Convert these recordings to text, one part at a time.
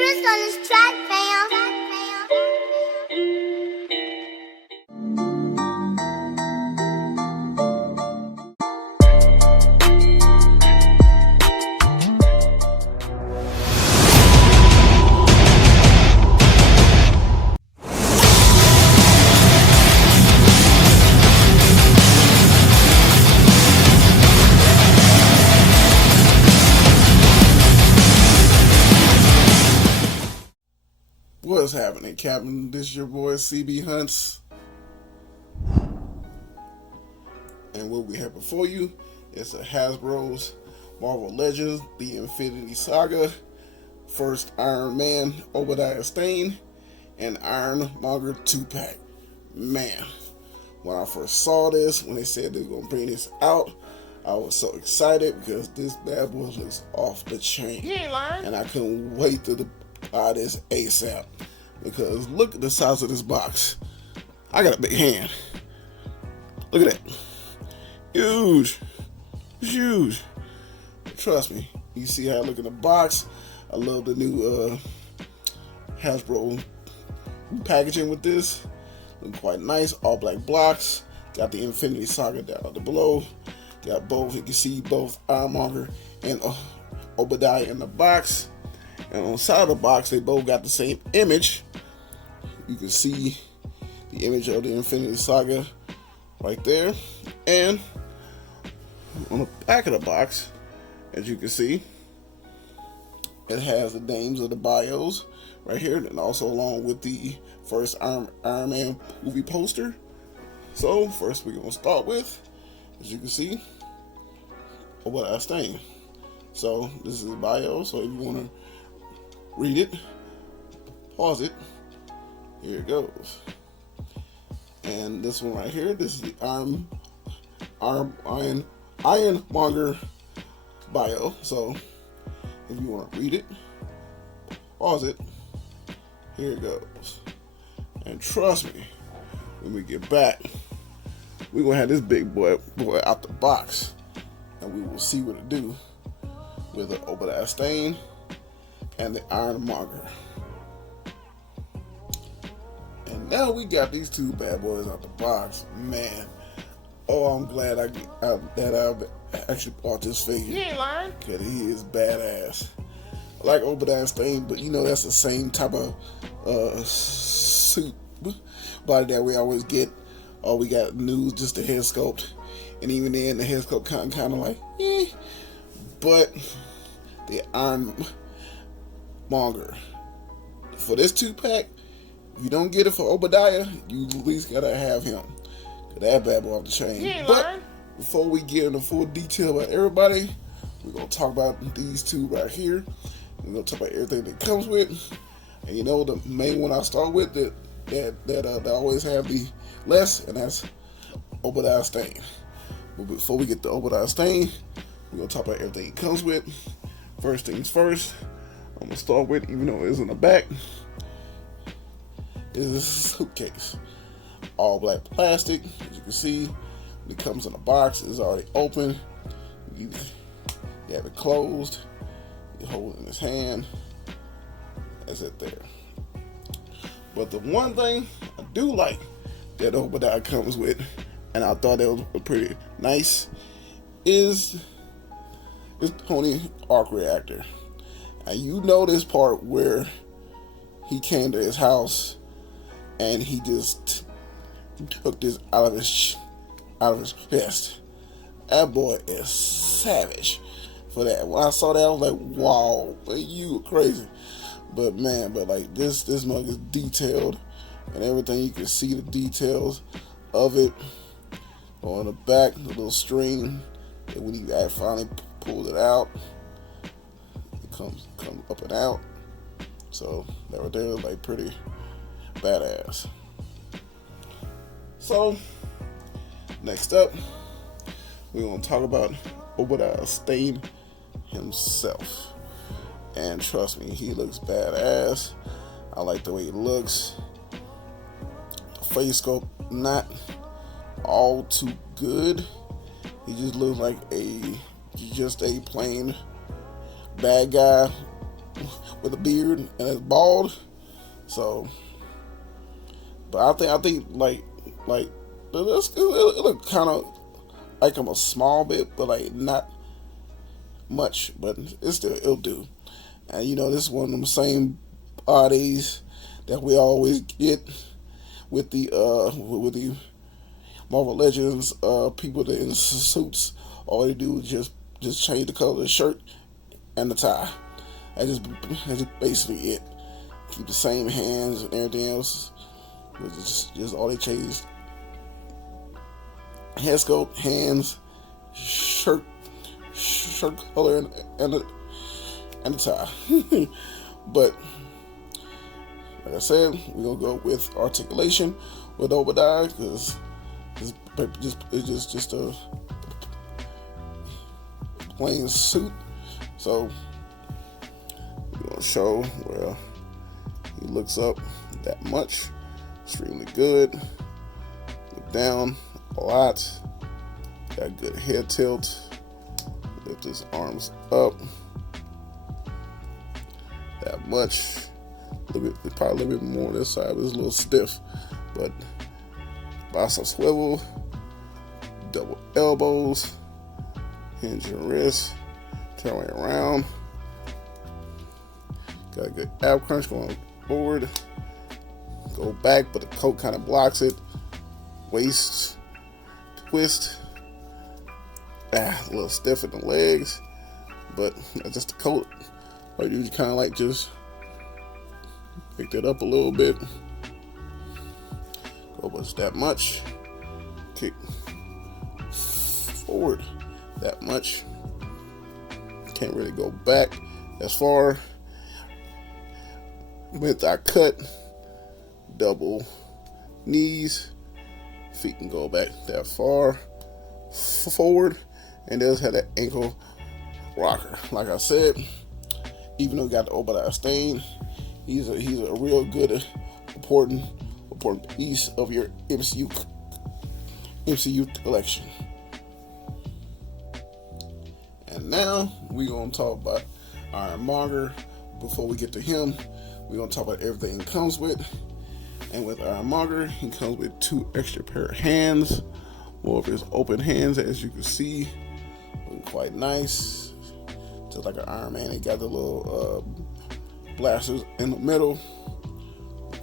dangerous on this track, fam. What's happening, Captain? This is your boy cbhunts, and what we have before you is a Hasbro's Marvel Legends, the Infinity Saga, first Iron Man, Obadiah Stane, and Iron Monger 2-pack. Man, when I first saw this, when they said they were going to bring this out, I was so excited because this bad boy looks off the chain. You ain't lying. And I couldn't wait to buy this ASAP. Because look at the size of this box. I got a big hand. Look at that. Huge. It's huge. Trust me. You see how I look in the box. I love the new Hasbro packaging with this. Look quite nice. All black blocks. Got the Infinity Saga down below. Got both. You can see both Ironmonger and Obadiah in the box. And on the side of the box, they both got the same image. You can see the image of the Infinity Saga right there. And on the back of the box, as you can see, it has the names of the bios right here, and also along with the first Iron Man movie poster. So first we're going to start with, as you can see, Obadiah Stane. So this is the bio, so if you want to read it, pause it, here it goes. And this one right here, this is the Ironmonger bio. So if you want to read it, pause it, here it goes. And trust me, when we get back, we're going to have this big boy out the box, and we will see what it do with the Obadiah Stane and the Ironmonger. And now we got these two bad boys out the box. Man, I'm glad that I actually bought this figure. You ain't lying. Because he is badass. I like Obadiah Stane, but you know that's the same type of suit body that we always get. All we got new, just the head sculpt. And even then, the head sculpt kind of like, eh. But the Ironmonger, for this 2-pack, if you don't get it for Obadiah, you at least gotta have him. Cause that bad boy off the chain. But before we get into full detail about everybody, we're gonna talk about these two right here. We're gonna talk about everything that comes with. And you know the main one I start with that always have the less, and that's Obadiah Stane. But before we get to Obadiah Stane, we're gonna talk about everything it comes with. First things first, I'm gonna start with, even though it's in the back, is this suitcase. All black plastic, as you can see. When it comes in a box, it's already open. You have it closed. You hold it in his hand. That's it there. But the one thing I do like that Obadiah comes with, and I thought that was pretty nice, is this Tony arc reactor. And you know this part where he came to his house and he just took this out of his chest. That boy is savage for that. When I saw that, I was like, wow, you crazy. But man, like this mug is detailed and everything. You can see the details of it on the back, the little string. And when he finally pulled it out, it comes up and out. So that right there is like pretty badass. So next up, we're gonna talk about Obadiah Stane himself. And trust me, he looks badass. I like the way he looks. The face sculpt, not all too good. He just looks like just a plain bad guy with a beard and it's bald. So, but I think like it look kind of like I'm a small bit, but like not much. But it'll do. And you know, this is one of them same bodies that we always get with the Marvel Legends people that in suits. All they do is just change the color of the shirt and the tie. That's just basically it. Keep the same hands and everything else. Just all they changed. Head sculpt, hands, shirt color, and the tie. But like I said, we're gonna go with Articulation with Obadiah because it's just a plain suit. So we're gonna show where he looks up that much. Extremely good. Look down a lot. Got good head tilt. Lift his arms up that much. Probably a little bit more on this side. It's a little stiff, but bicep swivel, double elbows, hinge your wrist, turn way around. Got a good ab crunch going forward. Go back, but the coat kind of blocks it. Waist twist. A little stiff in the legs, but that's just the coat. Or you kind of like just pick that up a little bit. Go bust that much. Kick forward that much. Can't really go back as far. With our cut, double knees, feet can go back that far forward, and does have that ankle rocker. Like I said, even though he got the Obadiah Stane, he's a real good important piece of your MCU collection. And now we're gonna talk about Iron Monger. Before we get to him, we're going to talk about everything he comes with. And with Iron Monger, he comes with 2 extra pair of hands. More of his open hands, as you can see. Looking quite nice. Just like an Iron Man. He got the little blasters in the middle.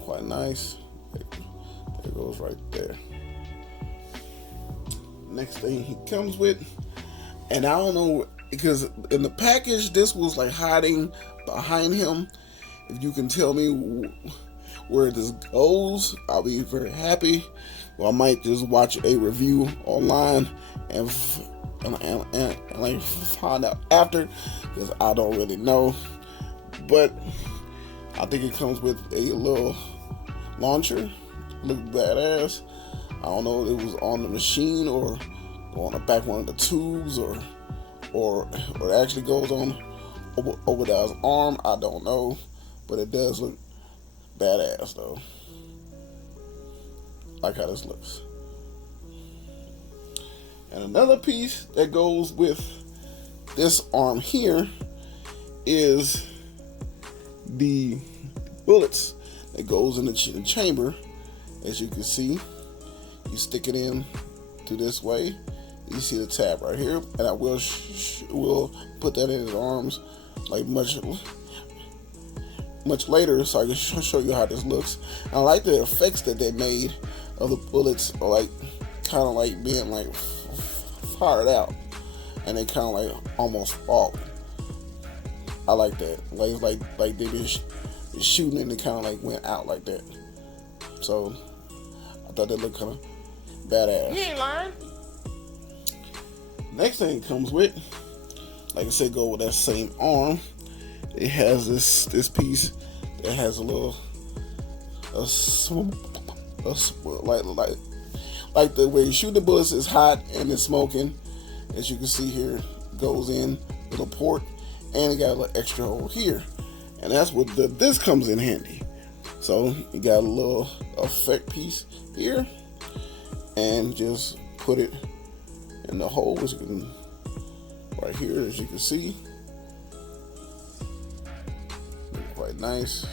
Quite nice. There goes right there. Next thing he comes with. And I don't know, because in the package, this was like hiding behind him. If you can tell me where this goes, I'll be very happy. Well, I might just watch a review online and like find out after, because I don't really know. But I think it comes with a little launcher. Look badass. I don't know if it was on the machine or on the back one of the tubes or it actually goes on Obadiah's arm. I don't know. But it does look badass, though. Like how this looks. And another piece that goes with this arm here is the bullets that goes in the chamber. As you can see, you stick it in to this way. You see the tab right here, and I will put that in his arms like much later, so I can show you how this looks. And I like the effects that they made of the bullets, like kind of like being like fired out, and they kind of like almost fall. I like that. Like they been shooting and it kind of like went out like that. So I thought that looked kind of badass. You ain't lying. Next thing it comes with, like I said, go with that same arm. It has this piece that has a little like the way you shoot the bullets is hot and it's smoking. As you can see here, goes in little port, and it got a little extra over here, and that's what this comes in handy. So you got a little effect piece here, and just put it in the hole, which you can right here, as you can see. quite nice.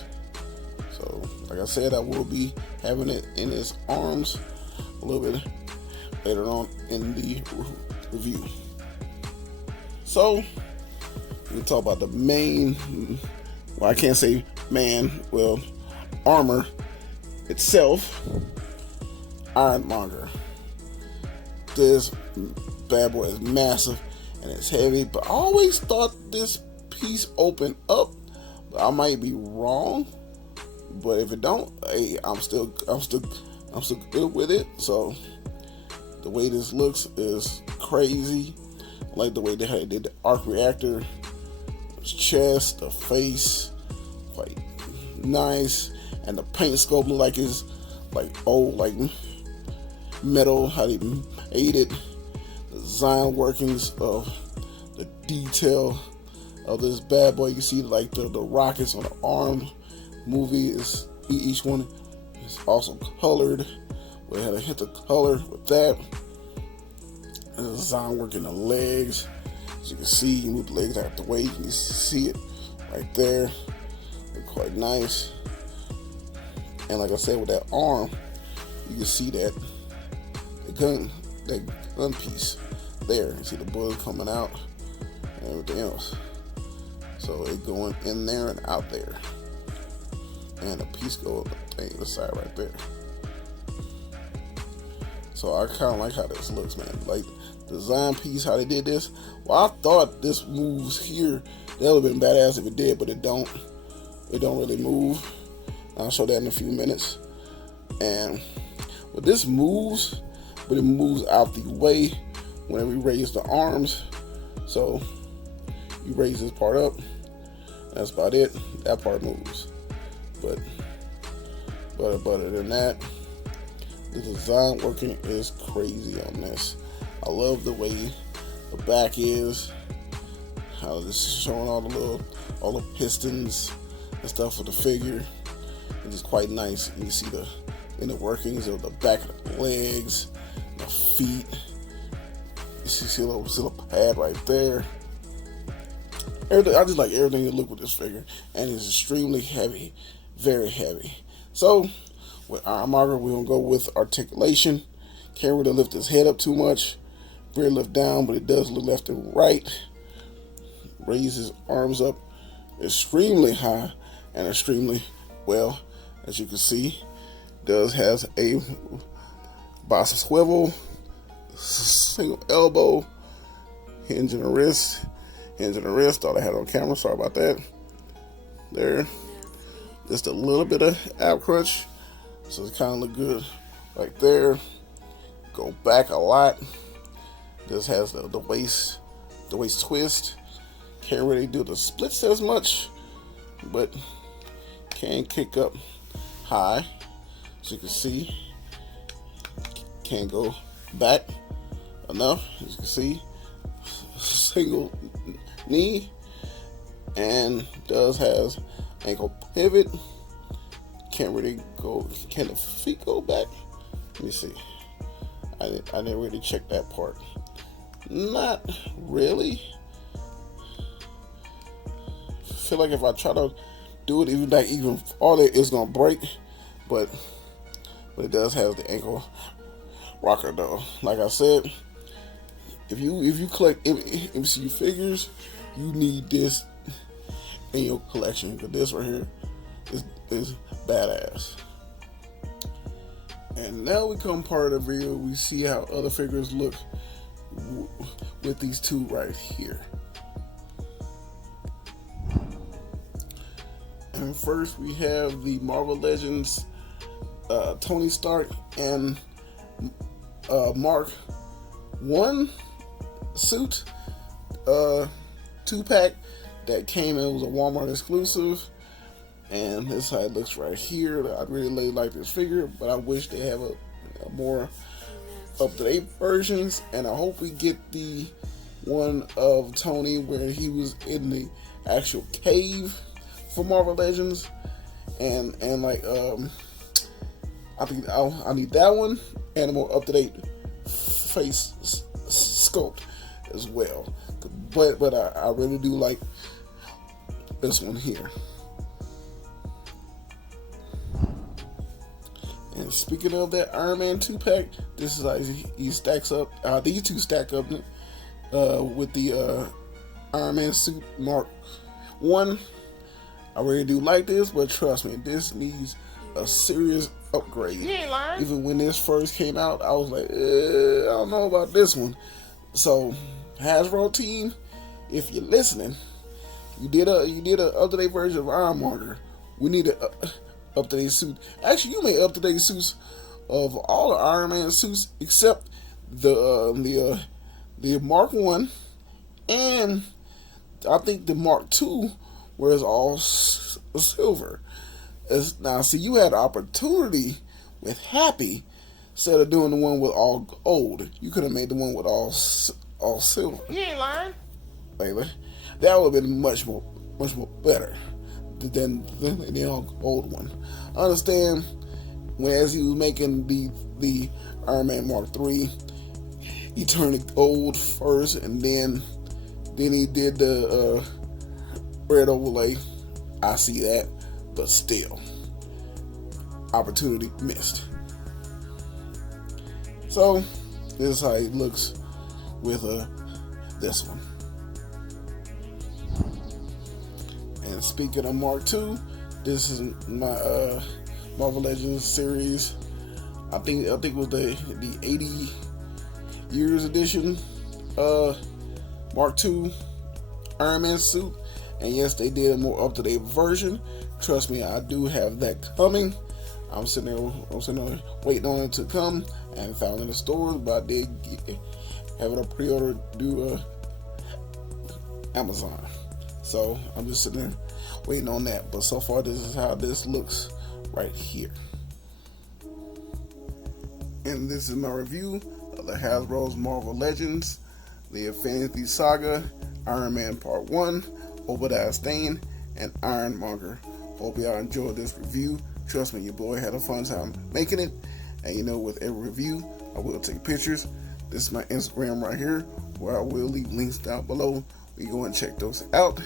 So, like I said, I will be having it in his arms a little bit later on in the review. So, we talk about the main, well, I can't say man, well, armor itself, Monger. This bad boy is massive and it's heavy, but I always thought this piece opened up, but I might be wrong. But if it don't, hey, I'm still good with it. So the way this looks is crazy. I like the way they did the arc reactor, his chest, the face, quite nice, and the paint sculpt look like it's like old, like metal. How they made it, the design workings of the detail of this bad boy. You see like the rockets on the arm. Movie is each one is also colored. We had to hit the color with that. The design work in the legs. As you can see, you move the legs out the way. You can see it right there. Look quite nice. And like I said, with that arm, you can see that gun piece there. You see the bullet coming out and everything else. So it going in there and out there. And a piece goes on the side right there. So I kind of like how this looks, man. Like design piece, how they did this. Well, I thought this moves here. That would have been badass if it did, but it don't. It don't really move. I'll show that in a few minutes. And well, this moves, but it moves out the way whenever you raise the arms. So you raise this part up. That's about it. That part moves. But other than that, the design working is crazy on this. I love the way the back is, how this is showing all the pistons and stuff of the figure. It's quite nice. You can see the inner workings of the back of the legs, the feet. You see a little pad right there. Everything, I just like everything to look with this figure, and it's extremely heavy. Very heavy. So with Monger, we're gonna go with articulation. Can't really lift his head up too much. Rear lift down, but it does look left and right. Raise his arms up extremely high and extremely well. As you can see, does has a boss swivel, single elbow, hinge in the wrist. Thought I had on camera. Sorry about that. There. Just a little bit of ab crunch, so it kind of look good right there. Go back a lot. Just has the waist twist. Can't really do the splits as much, but can kick up high. As you can see, can't go back enough. As you can see, single knee, and does has ankle pivot. Can't really go. Can the feet go back? Let me see. I didn't really check that part. Not really. Feel like if I try to do it even farther, it's gonna break. But it does have the ankle rocker though. Like I said, if you collect MCU figures, you need this in your collection, because this right here is badass. And now we come part of the video. We see how other figures look with these two right here. And first we have the Marvel Legends Tony Stark and Mark 1 suit 2-pack that came in. It was a Walmart exclusive, and this is how it looks right here. I really like this figure, but I wish they have a more up-to-date versions, and I hope we get the one of Tony where he was in the actual cave for Marvel Legends, and like I think I need that one and a more up-to-date face sculpt as well. But I really do like this one here. speaking of that Iron Man 2-pack, this is how he stacks up. These two stack up with the Iron Man suit Mark 1. I really do like this, but trust me, this needs a serious upgrade. You ain't lying. Even when this first came out, I was like, I don't know about this one. So, Hasbro team, if you're listening, you did a up-to-date version of Iron Monger. We need an up-to-date suit. Actually, you made up-to-date suits of all the Iron Man suits except the Mark 1 and I think the Mark 2, where it's all silver. Now, see, you had an opportunity with Happy instead of doing the one with all gold. You could have made the one with all silver. You ain't lying. Layla. That would have been much more better than the all gold one. I understand when as he was making the Iron Man Mark 3, he turned it gold first, and then he did the red overlay. I see that, but still, opportunity missed. So this is how it looks with this one. And speaking of Mark II, this is my Marvel Legends series. I think it was the 80 years edition Mark II Iron Man suit. And yes, they did a more up-to-date version. Trust me, I do have that coming. I'm sitting there waiting on it to come. I haven't found it in the stores, but I did have it a pre-order due Amazon. So I'm just sitting there waiting on that. But so far, this is how this looks right here. And this is my review of the Hasbro's Marvel Legends, the Infinity Saga, Iron Man Part 1, Obadiah Stane, and Iron Monger. Hope y'all enjoyed this review. Trust me, your boy had a fun time making it. And you know, with every review, I will take pictures. This is my Instagram right here, where I will leave links down below. We go and check those out.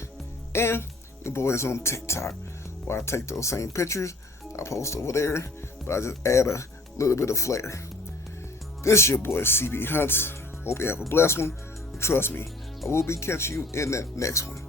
And your boy is on TikTok, where I take those same pictures. I post over there, but I just add a little bit of flair. This is your boy CB Hunts. Hope you have a blessed one. Trust me, I will be catching you in that next one.